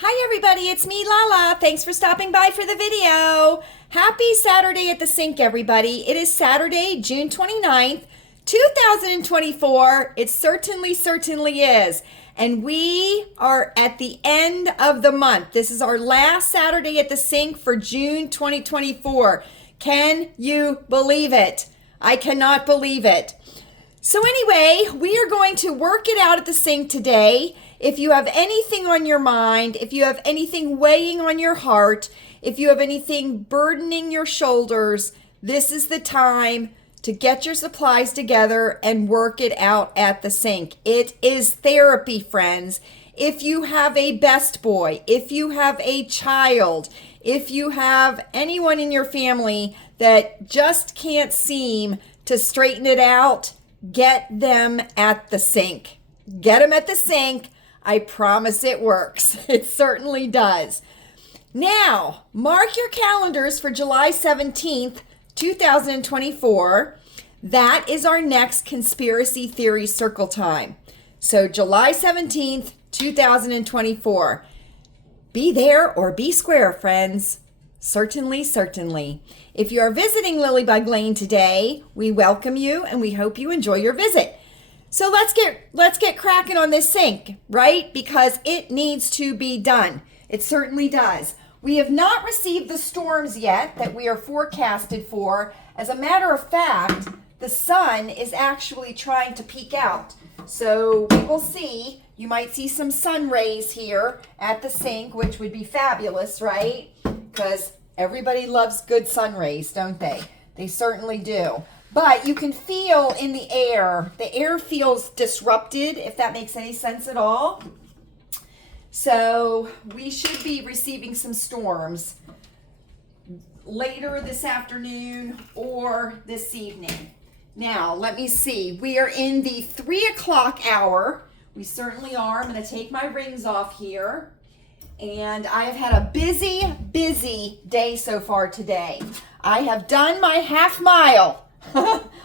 Hi everybody, it's me Lala. Thanks for stopping by for the video. Happy Saturday at the sink everybody. It is Saturday, June 29th, 2024. It certainly is. And we are at the end of the month. This is our last Saturday at the sink for June 2024. Can you believe it? I cannot believe it. So anyway, we are going to work it out at the sink today. If you have anything on your mind, if you have anything weighing on your heart, if you have anything burdening your shoulders, this is the time to get your supplies together and work it out at the sink. It is therapy, friends. If you have a best boy, if you have a child, if you have anyone in your family that just can't seem to straighten it out, get them at the sink. Get them at the sink. I promise it works. It certainly does. Now, mark your calendars for July 17th, 2024. That is our next conspiracy theory circle time. So July 17th, 2024. Be there or be square, friends. Certainly. If you are visiting Lilleybugglane today, we welcome you and we hope you enjoy your visit. So let's get cracking on this sink, right? Because it needs to be done. It certainly does. We have not received the storms yet that we are forecasted for. As a matter of fact, the sun is actually trying to peek out. So we will see. You might see some sun rays here at the sink, which would be fabulous, right? Because everybody loves good sun rays, don't they? They certainly do. But you can feel in the air feels disrupted, if that makes any sense at all. So we should be receiving some storms later this afternoon or this evening. Now, let me see. We are in the 3 o'clock hour. We certainly are. I'm going to take my rings off here. And I have had a busy day so far today. I have done my half mile.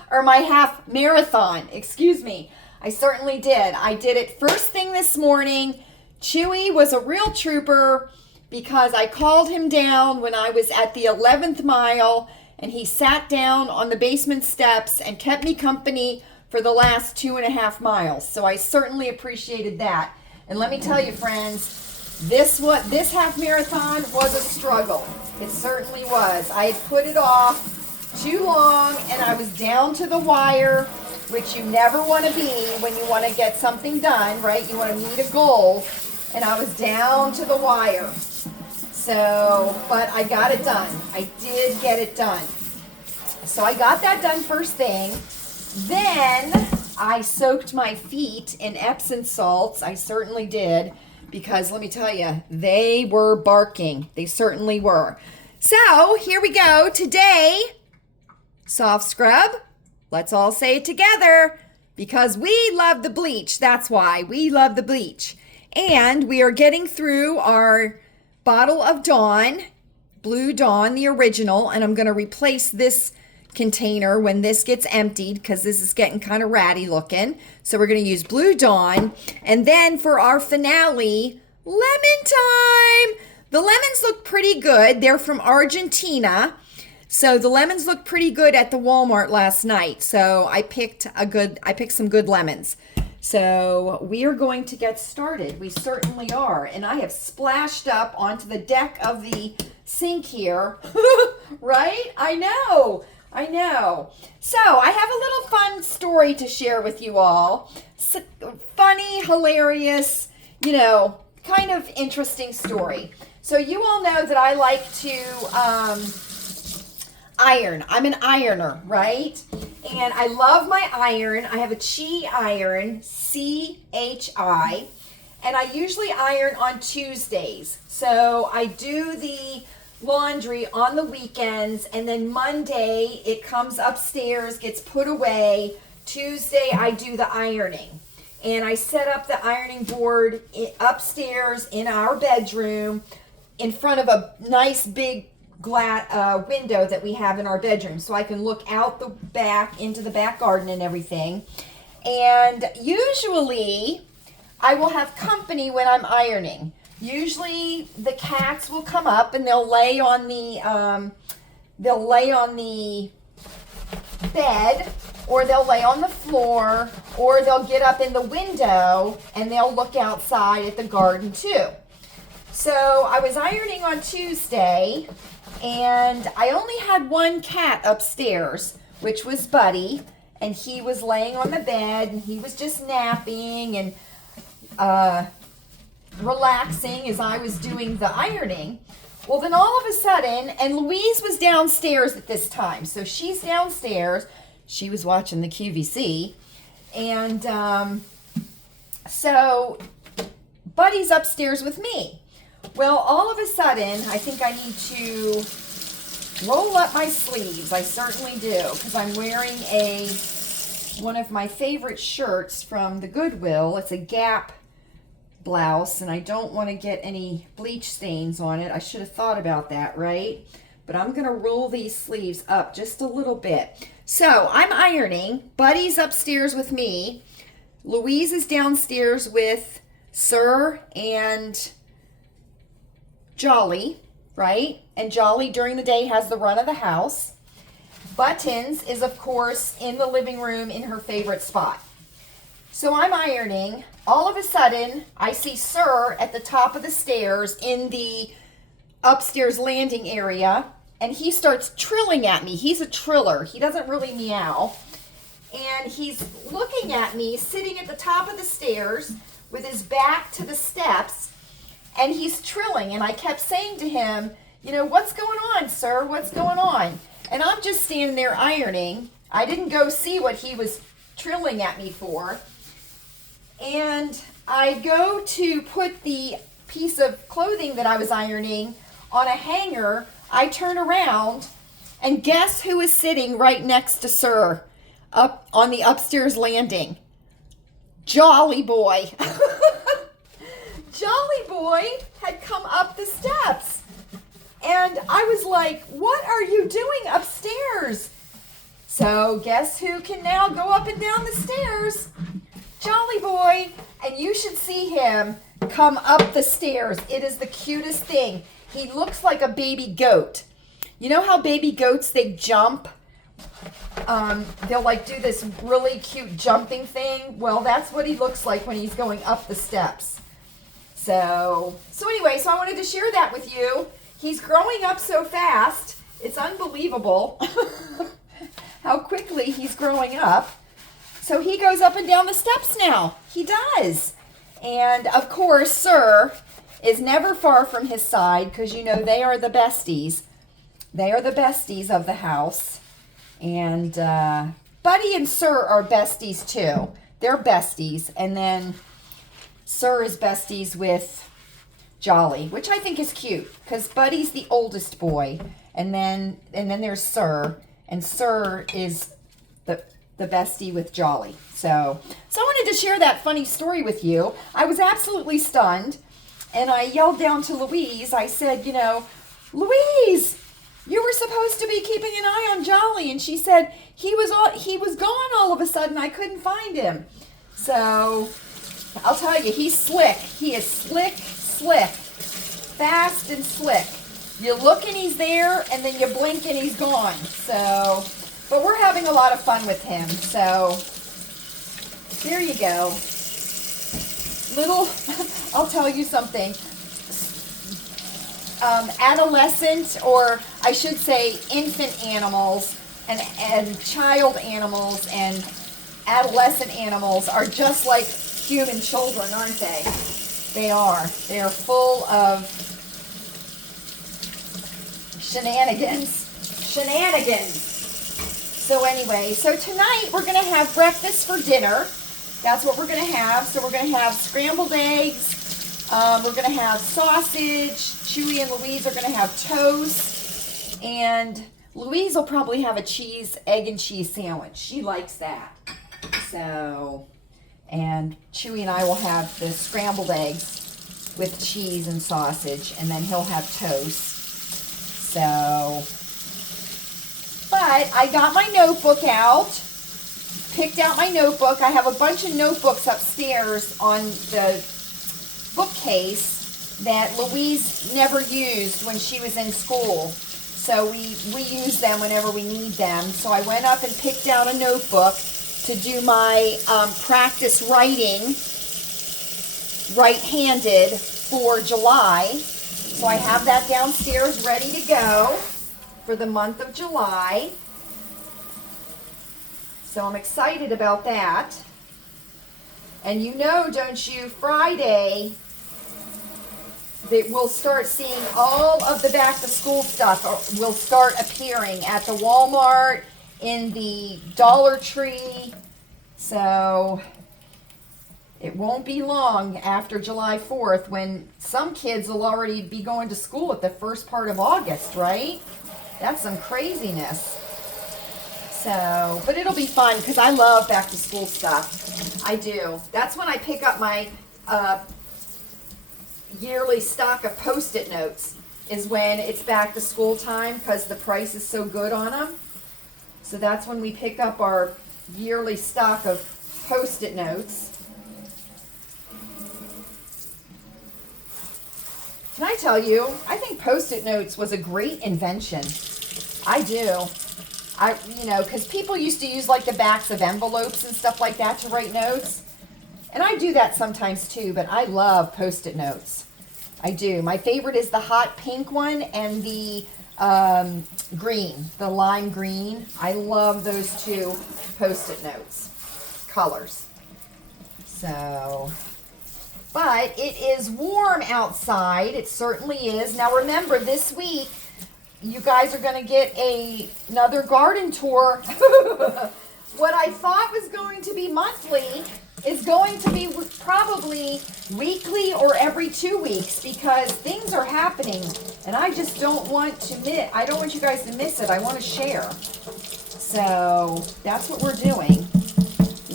Or my half marathon, excuse me. I certainly did. I did it first thing this morning. Chewy was a real trooper because I called him down when I was at the 11th mile and he sat down on the basement steps and kept me company for the last 2.5 miles. So I certainly appreciated that. And let me tell you, friends, this half marathon was a struggle. It certainly was. I had put it off too long and I was down to the wire, which you never want to be when you want to get something done, right? You want to meet a goal, and I was down to the wire. So, but I got it done. I did get it done. So I got that done first thing. Then I soaked my feet in Epsom salts. I certainly did, because let me tell you, they were barking. They certainly were. So here we go. Today, soft scrub. Let's all say it together, because we love the bleach. That's why we love the bleach. And we are getting through our bottle of Dawn, Blue Dawn, the original, and I'm going to replace this container when this gets emptied because this is getting kind of ratty looking. So we're going to use Blue Dawn. And then for our finale, lemon time. The lemons look pretty good. They're from Argentina. So the lemons look pretty good at the Walmart last night. So I picked some good lemons. So we are going to get started. We certainly are. And I have splashed up onto the deck of the sink here. Right? I know. So I have a little fun story to share with you all. Funny, hilarious, kind of interesting story. So you all know that I like to iron. I'm an ironer, right? And I love my iron. I have a Chi iron, C-H-I, and I usually iron on Tuesdays. So I do the laundry on the weekends, and then Monday it comes upstairs, gets put away. Tuesday I do the ironing. And I set up the ironing board upstairs in our bedroom in front of a nice big window that we have in our bedroom, so I can look out the back into the back garden and everything. And usually I will have company when I'm ironing. Usually the cats will come up and they'll lay on the bed, or they'll lay on the floor, or they'll get up in the window and they'll look outside at the garden too. So I was ironing on Tuesday and I only had one cat upstairs, which was Buddy, and he was laying on the bed and he was just napping and relaxing as I was doing the ironing. Well, then all of a sudden, and Louise was downstairs at this time, so she's downstairs. She was watching the QVC, and so Buddy's upstairs with me. Well, all of a sudden, I think I need to roll up my sleeves. I certainly do, because I'm wearing one of my favorite shirts from the Goodwill. It's a Gap blouse, and I don't want to get any bleach stains on it. I should have thought about that, right? But I'm going to roll these sleeves up just a little bit. So I'm ironing. Buddy's upstairs with me. Louise is downstairs with Sir and Jolly, right? And Jolly during the day has the run of the house. Buttons is, of course, in the living room in her favorite spot. So I'm ironing. All of a sudden, I see Sir at the top of the stairs in the upstairs landing area, and he starts trilling at me. He's a triller. He doesn't really meow. And he's looking at me sitting at the top of the stairs with his back to the steps, and he's trilling. And I kept saying to him, you know, what's going on, Sir? What's going on? And I'm just standing there ironing. I didn't go see what he was trilling at me for. And I go to put the piece of clothing that I was ironing on a hanger. I turn around, and guess who is sitting right next to Sir up on the upstairs landing? Jolly Boy. Jolly Boy had come up the steps. And I was like, what are you doing upstairs? So guess who can now go up and down the stairs? Jolly Boy. And you should see him come up the stairs. It is the cutest thing. He looks like a baby goat. You know how baby goats, they jump? They'll like do this really cute jumping thing. Well, that's what he looks like when he's going up the steps. So anyway, I wanted to share that with you. He's growing up so fast. It's unbelievable how quickly he's growing up. So he goes up and down the steps now. He does. And of course, Sir is never far from his side because, you know, they are the besties. They are the besties of the house. And Buddy and Sir are besties too. They're besties. And then Sir is besties with Jolly, which I think is cute because Buddy's the oldest boy. And then there's Sir. And Sir is the bestie with Jolly. So I wanted to share that funny story with you. I was absolutely stunned. And I yelled down to Louise. I said, you know, Louise, you were supposed to be keeping an eye on Jolly. And she said, he was gone all of a sudden. I couldn't find him. So I'll tell you, he's slick. He is slick, fast and slick. You look and he's there, and then you blink and he's gone. So, but we're having a lot of fun with him. So there you go. I'll tell you something. Adolescent, or I should say infant animals and child animals and adolescent animals are just like human children, aren't they? They are. They are full of shenanigans. So anyway, so tonight we're going to have breakfast for dinner. That's what we're going to have. So we're going to have scrambled eggs. We're going to have sausage. Chewy and Louise are going to have toast. And Louise will probably have a egg and cheese sandwich. She likes that. So, and Chewy and I will have the scrambled eggs with cheese and sausage. And then he'll have toast. So, but I got my notebook out. Picked out my notebook. I have a bunch of notebooks upstairs on the bookcase, that Louise never used when she was in school. So we use them whenever we need them. So I went up and picked out a notebook to do my practice writing right-handed for July. So I have that downstairs ready to go for the month of July. So I'm excited about that. And you know, don't you, Friday, that we'll start seeing all of the back to school stuff will start appearing at the Walmart, in the Dollar Tree. So it won't be long after July 4th when some kids will already be going to school at the first part of August, right? That's some craziness. So, but it'll be fun because I love back to school stuff. I do. That's when I pick up my yearly stock of Post-it notes, is when it's back to school time because the price is so good on them. So that's when we pick up our yearly stock of Post-it notes. Can I tell you, I think Post-it notes was a great invention. I do. You know, because people used to use like the backs of envelopes and stuff like that to write notes. And I do that sometimes too, but I love Post-it notes. I do. My favorite is the hot pink one and the green, the lime green. I love those two Post-it notes colors. So, but it is warm outside. It certainly is. Now remember, this week, you guys are going to get another garden tour. What I thought was going to be monthly is going to be probably weekly or every 2 weeks because things are happening and I just don't want to miss. I don't want you guys to miss it. I want to share. So that's what we're doing.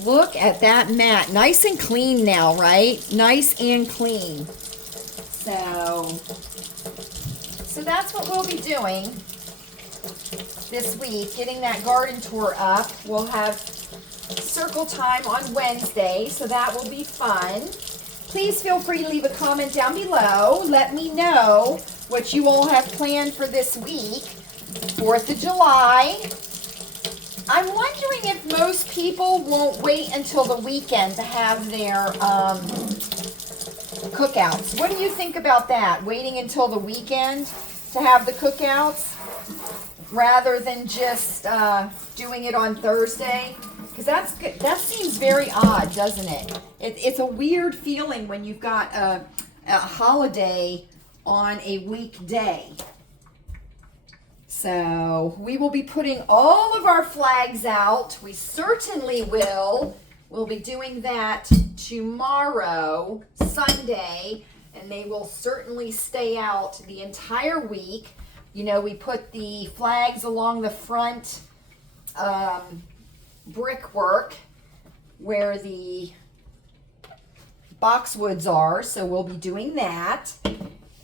Look at that mat. Nice and clean now, right? Nice and clean. So that's what we'll be doing this week, getting that garden tour up. We'll have circle time on Wednesday, so that will be fun. Please feel free to leave a comment down below. Let me know what you all have planned for this week. 4th of July. I'm wondering if most people won't wait until the weekend to have their cookouts. What do you think about that? Waiting until the weekend to have the cookouts rather than just doing it on Thursday? Because that seems very odd, doesn't it? It's a weird feeling when you've got a holiday on a weekday. So we will be putting all of our flags out. We certainly will. We'll be doing that tomorrow, Sunday, and they will certainly stay out the entire week. You know, we put the flags along the front brickwork where the boxwoods are, so we'll be doing that.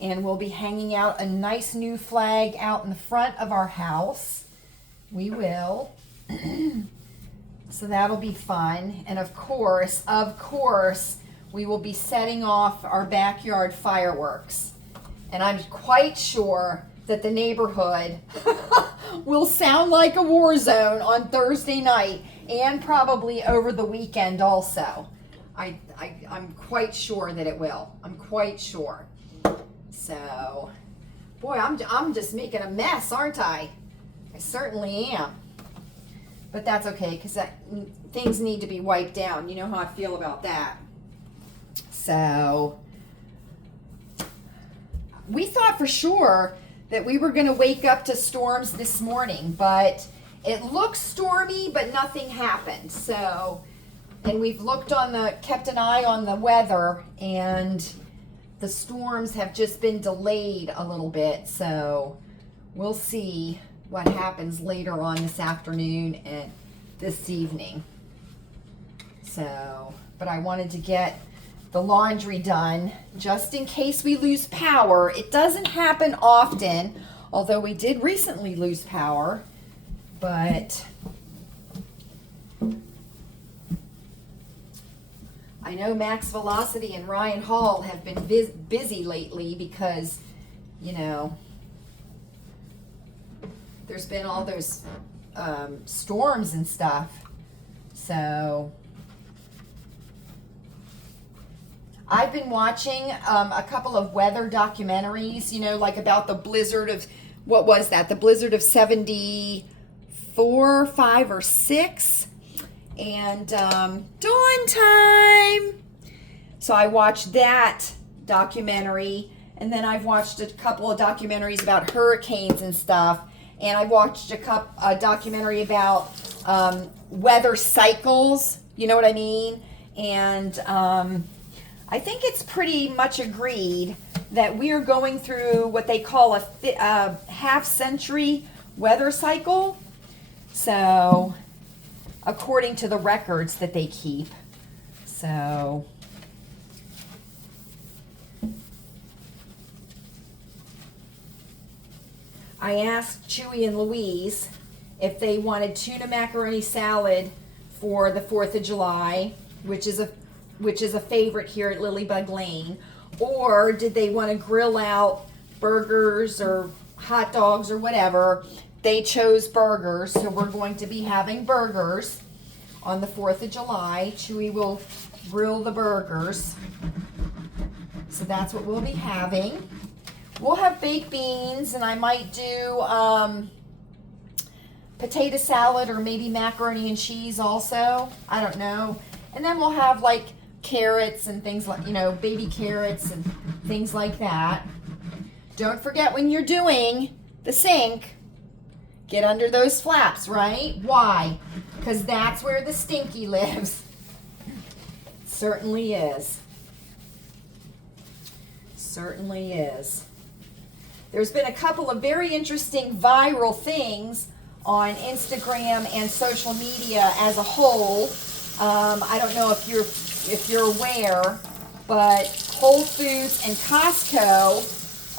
And we'll be hanging out a nice new flag out in the front of our house. We will. So that'll be fun. And of course, we will be setting off our backyard fireworks. And I'm quite sure that the neighborhood will sound like a war zone on Thursday night and probably over the weekend also. I'm quite sure that it will. I'm quite sure. So, boy, I'm just making a mess, aren't I? I certainly am. But that's okay, because things need to be wiped down. You know how I feel about that. So, we thought for sure that we were going to wake up to storms this morning, but it looks stormy, but nothing happened. So, and we've kept an eye on the weather, and the storms have just been delayed a little bit, so we'll see what happens later on this afternoon and this evening. So, but I wanted to get the laundry done just in case we lose power. It doesn't happen often, although we did recently lose power, but I know Max Velocity and Ryan Hall have been busy lately because, you know, there's been all those storms and stuff. So I've been watching a couple of weather documentaries, you know, like about the blizzard of, what was that? The blizzard of 74, 5, or 6. And dawn time. So I watched that documentary, and then I've watched a couple of documentaries about hurricanes and stuff, and I watched a documentary about weather cycles, you know what I mean? And I think it's pretty much agreed that we are going through what they call a half-century weather cycle. So according to the records that they keep. So I asked Chewy and Louise if they wanted tuna macaroni salad for the 4th of July, which is a favorite here at Lilleybugglane, or did they want to grill out burgers or hot dogs or whatever. They chose burgers, so we're going to be having burgers on the 4th of July. Chewy will grill the burgers. So that's what we'll be having. We'll have baked beans, and I might do potato salad or maybe macaroni and cheese also. I don't know. And then we'll have like carrots and things like, you know, baby carrots and things like that. Don't forget, when you're doing the sink, get under those flaps, right? Why? Because that's where the stinky lives. Certainly is. Certainly is. There's been a couple of very interesting viral things on Instagram and social media as a whole. I don't know if you're aware, but Whole Foods and Costco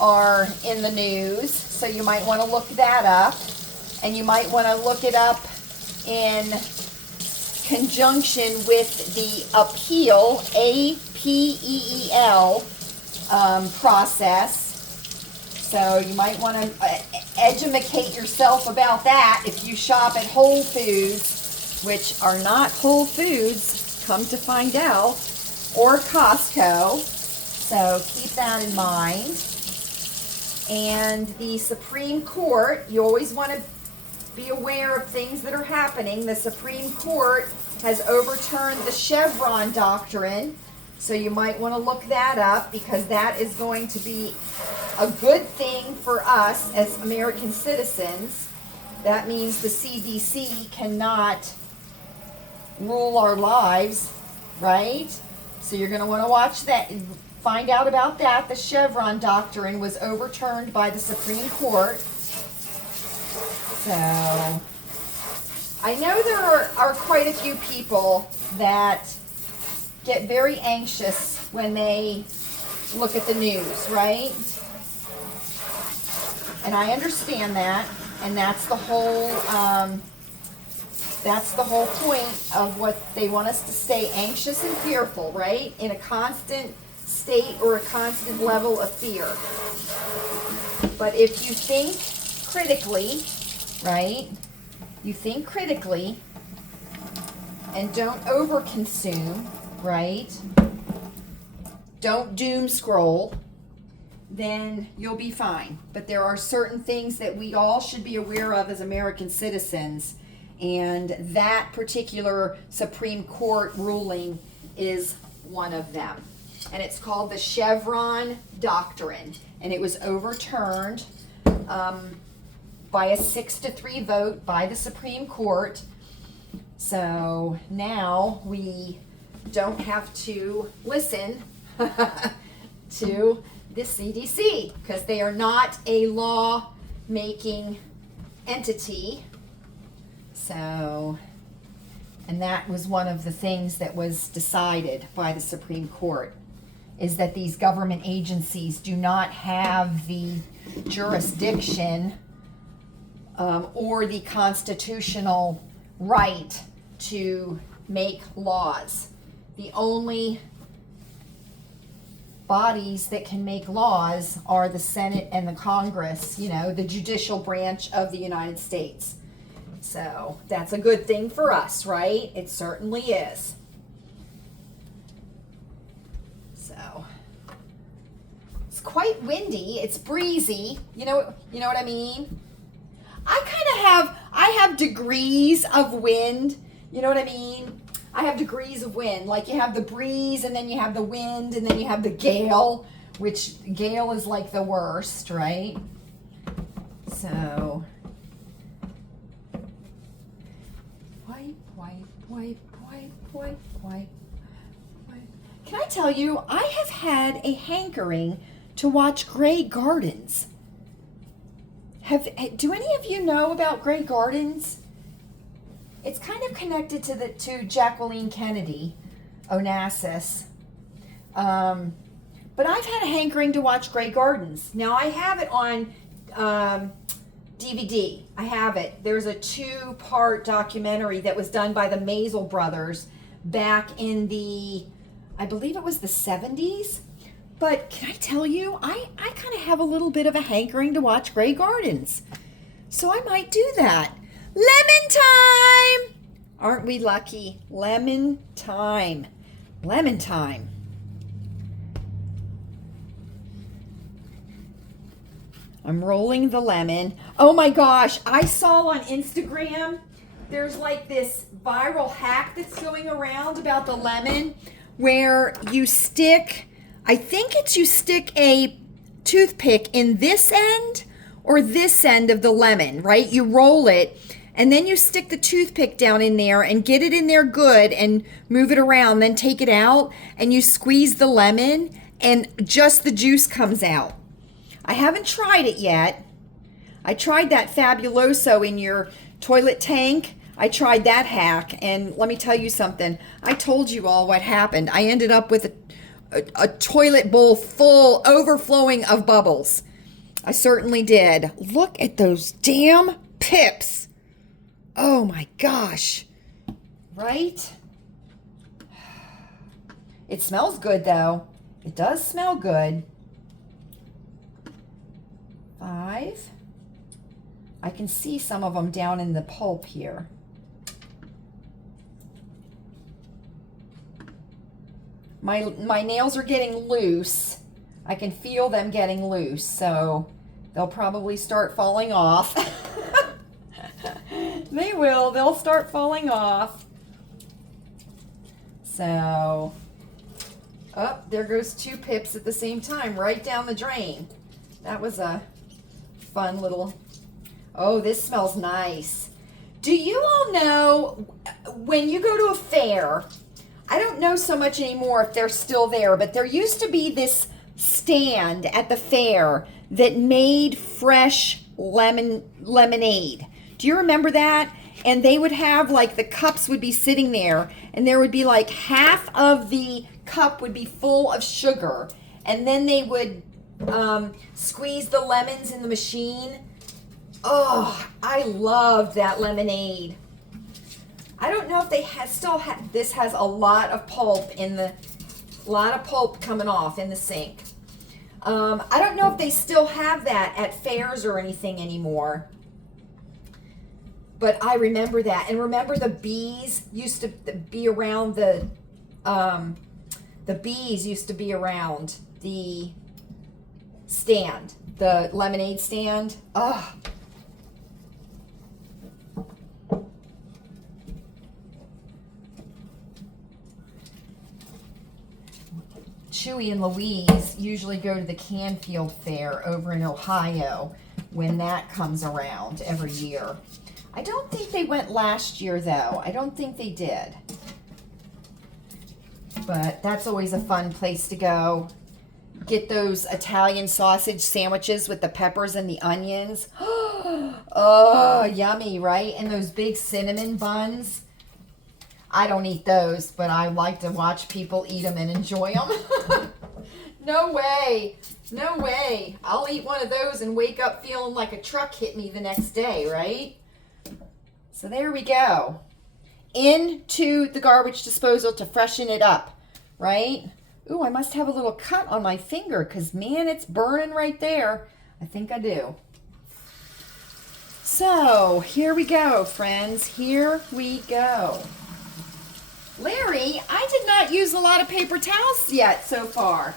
are in the news, so you might want to look that up. And you might want to look it up in conjunction with the appeal, APEEL, process. So you might want to educate yourself about that if you shop at Whole Foods, which are not Whole Foods, come to find out, or Costco. So keep that in mind. And the Supreme Court, you always want to be aware of things that are happening. The Supreme Court has overturned the Chevron Doctrine, so you might want to look that up, because that is going to be a good thing for us as American citizens. That means the CDC cannot rule our lives, right? So you're going to want to watch that, find out about that. The Chevron Doctrine was overturned by the Supreme Court. So I know there are quite a few people that get very anxious when they look at the news, right? And I understand that, and that's the whole point of what they want us to stay anxious and fearful, right? In a constant state or a constant level of fear. But if you think critically, right? You think critically and don't overconsume, right? Don't doom scroll, then you'll be fine. But there are certain things that we all should be aware of as American citizens, and that particular Supreme Court ruling is one of them. And it's called the Chevron Doctrine, and it was overturned by a 6-3 vote by the Supreme Court. So now we don't have to listen to the CDC, because they are not a law-making entity. So, and that was one of the things that was decided by the Supreme Court, is that these government agencies do not have the jurisdiction or the constitutional right to make laws. the only bodies that can make laws are the Senate and the Congress, you know, the judicial branch of the United States. So that's a good thing for us, right? It certainly is. So it's quite windy. It's breezy. You know what I mean? I have degrees of wind. You know what I mean? I have degrees of wind. Like you have the breeze, and then you have the wind, and then you have the gale, which gale is like the worst, right? So wipe, wipe, wipe, wipe, wipe, wipe, wipe. Can I tell you, I have had a hankering to watch Grey Gardens. Do any of you know about Grey Gardens? It's kind of connected to Jacqueline Kennedy Onassis. But I've had a hankering to watch Grey Gardens. Now I have it on DVD. I have it. There's a 2-part documentary that was done by the Maisel brothers back in I believe it was the 70s. But can I tell you, I kind of have a little bit of a hankering to watch Grey Gardens. So I might do that. Lemon time! Aren't we lucky? Lemon time. Lemon time. I'm rolling the lemon. Oh my gosh, I saw on Instagram, there's like this viral hack that's going around about the lemon where you stick, I think it's you stick a toothpick in this end or this end of the lemon, right? You roll it and then you stick the toothpick down in there and get it in there good and move it around, then take it out and you squeeze the lemon and just the juice comes out. I haven't tried it yet. I tried that Fabuloso in your toilet tank. I tried that hack, and let me tell you something. I told you all what happened. I ended up with a toilet bowl full, overflowing of bubbles. I certainly did. Look at those damn pips. Oh my gosh. Right? It smells good though. It does smell good. 5. I can see some of them down in the pulp here. My nails are getting loose. I can feel them getting loose, so they'll probably start falling off. They will. They'll start falling off. So, oh, there goes 2 pips at the same time, right down the drain. That was a fun little, oh, this smells nice. Do you all know when you go to a fair, I don't know so much anymore if they're still there, but there used to be this stand at the fair that made fresh lemonade. Do you remember that? And they would have like the cups would be sitting there and there would be like half of the cup would be full of sugar and then they would squeeze the lemons in the machine. Oh, I loved that lemonade. I don't know if they still have, this has a lot of pulp coming off in the sink. I don't know if they still have that at fairs or anything anymore. But I remember that. And remember the bees used to be around the bees used to be around the stand, the lemonade stand. Ugh. Chewy and Louise usually go to the Canfield Fair over in Ohio when that comes around every year. I don't think they went last year, though. I don't think they did. But that's always a fun place to go. Get those Italian sausage sandwiches with the peppers and the onions. Oh, yummy, right? And those big cinnamon buns. I don't eat those, but I like to watch people eat them and enjoy them. No way. No way. I'll eat one of those and wake up feeling like a truck hit me the next day, right? So there we go. into the garbage disposal to freshen it up, right? Ooh, I must have a little cut on my finger because, man, it's burning right there. I think I do. So, here we go, friends. Here we go. Larry, I did not use a lot of paper towels yet so far.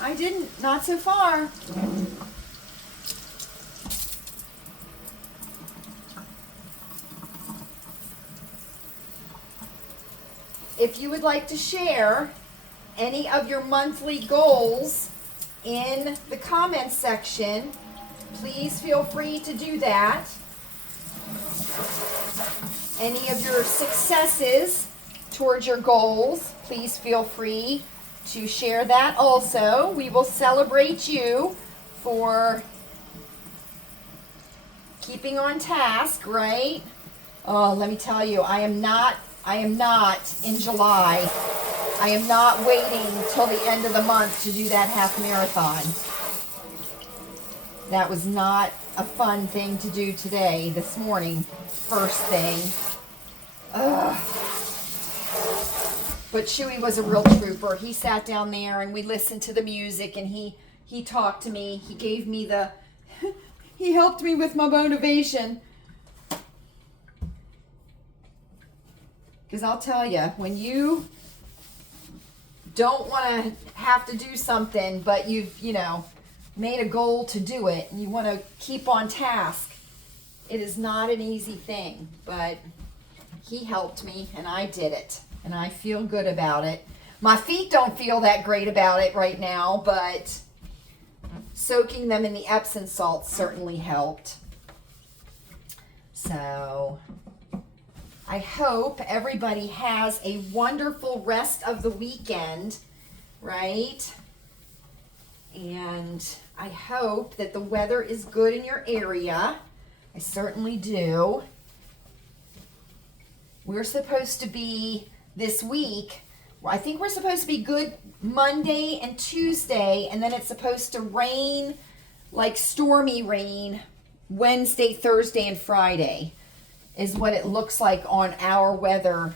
I didn't, not so far. If you would like to share any of your monthly goals in the comments section, please feel free to do that. Any of your successes towards your goals, please feel free to share that also. We will celebrate you for keeping on task, right? Oh, let me tell you, I am not in July. I am not waiting till the end of the month to do that half marathon. That was not a fun thing to do today, this morning, first thing. Ugh. But Chewy was a real trooper. He sat down there and we listened to the music and he talked to me. He gave me he helped me with my motivation. Because I'll tell you, when you don't want to have to do something, but you've, made a goal to do it and you want to keep on task, it is not an easy thing. But he helped me and I did it. And I feel good about it. My feet don't feel that great about it right now, but soaking them in the Epsom salt certainly helped. So I hope everybody has a wonderful rest of the weekend, right? And I hope that the weather is good in your area. I certainly do. We're supposed to be this week, I think we're supposed to be good Monday and Tuesday, and then it's supposed to rain, like stormy rain, Wednesday, Thursday, and Friday is what it looks like on our weather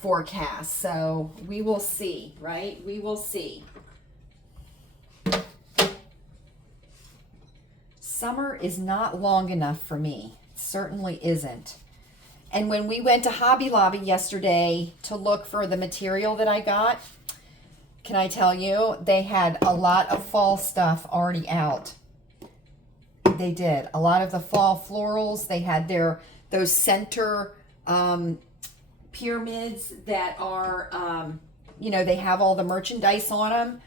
forecast. So we will see, right? We will see. Summer is not long enough for me. It certainly isn't. And when we went to Hobby Lobby yesterday to look for the material that I got, can I tell you, they had a lot of fall stuff already out. They did. A lot of the fall florals, they had those center pyramids that are, they have all the merchandise on them.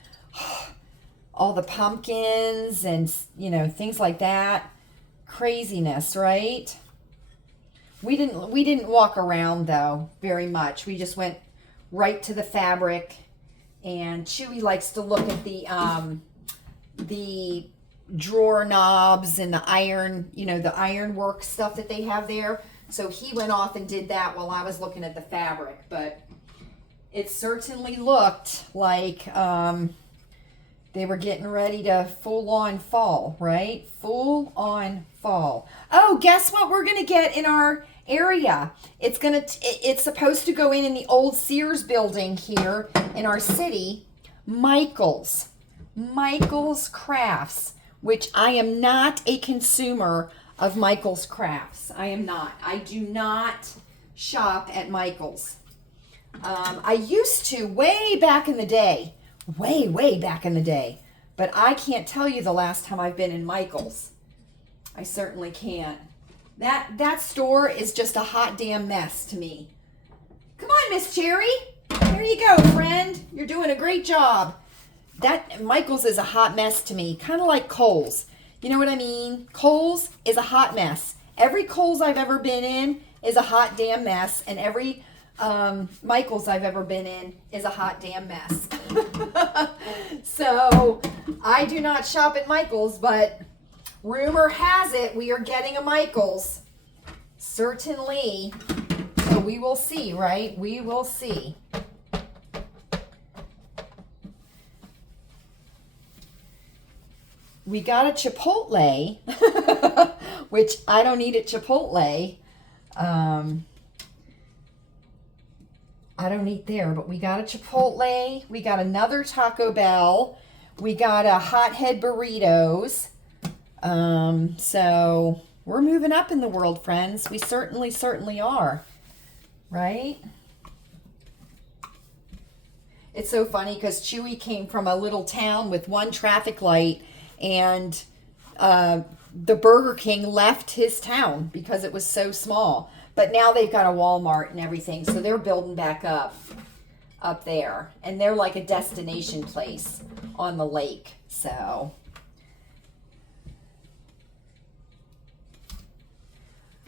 All the pumpkins and, things like that. Craziness, right? We didn't walk around though very much. We just went right to the fabric, and Chewy likes to look at the drawer knobs and the iron, the iron work stuff that they have there. So he went off and did that while I was looking at the fabric. But it certainly looked like they were getting ready to full on fall, right? Full on fall. Oh, guess what we're gonna get in our area? It's supposed to go in the old Sears building here in our city. Michael's Crafts, which I am not a consumer of Michael's Crafts. I am not. I do not shop at Michael's. I used to way back in the day. Way back in the day. But I can't tell you the last time I've been in Michael's. I certainly can't. That store is just a hot damn mess to me. Come on, Miss Cherry. There you go, friend. You're doing a great job. That Michael's is a hot mess to me. Kind of like Kohl's. You know what I mean? Kohl's is a hot mess. Every Kohl's I've ever been in is a hot damn mess. And every Michael's I've ever been in is a hot damn mess. So I do not shop at Michael's, but rumor has it we are getting a Michael's. Certainly. So we will see, right? We will see. We got a Chipotle, which I don't eat at Chipotle. I don't eat there, but we got a Chipotle. We got another Taco Bell. We got a Hothead Burritos. So we're moving up in the world, friends. We certainly are. Right? It's so funny because Chewy came from a little town with one traffic light, and the Burger King left his town because it was so small. But now they've got a Walmart and everything, so they're building back up there. And they're like a destination place on the lake. So,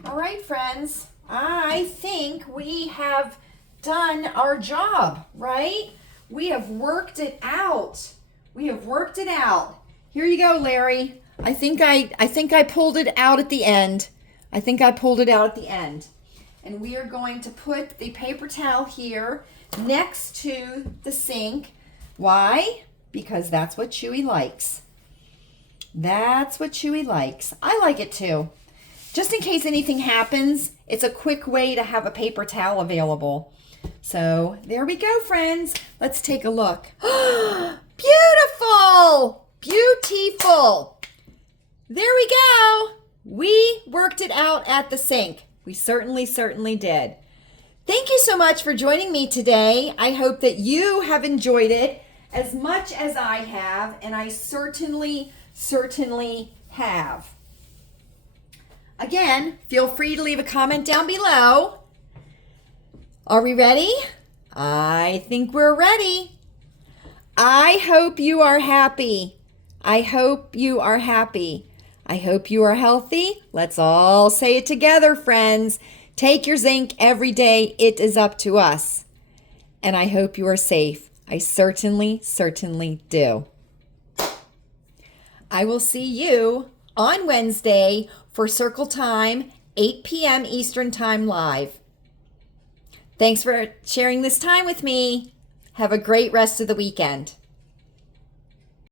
all right, friends. I think we have done our job, right? We have worked it out. We have worked it out. Here you go, Larry. I think I pulled it out at the end. I think I pulled it out at the end. And we are going to put the paper towel here next to the sink. Why? Because that's what Chewy likes. That's what Chewy likes. I like it too. Just in case anything happens, it's a quick way to have a paper towel available. So there we go, friends. Let's take a look. Beautiful! Beautiful! There we go. We worked it out at the sink. We certainly did. Thank you so much for joining me today. I hope that you have enjoyed it as much as I have, and I certainly have. Again, feel free to leave a comment down below. Are we ready? I think we're ready. I hope you are happy. I hope you are happy. I hope you are healthy. Let's all say it together, friends. Take your zinc every day. It is up to us. And I hope you are safe. I certainly do. I will see you on Wednesday for Circle Time, 8 p.m. Eastern Time live. Thanks for sharing this time with me. Have a great rest of the weekend.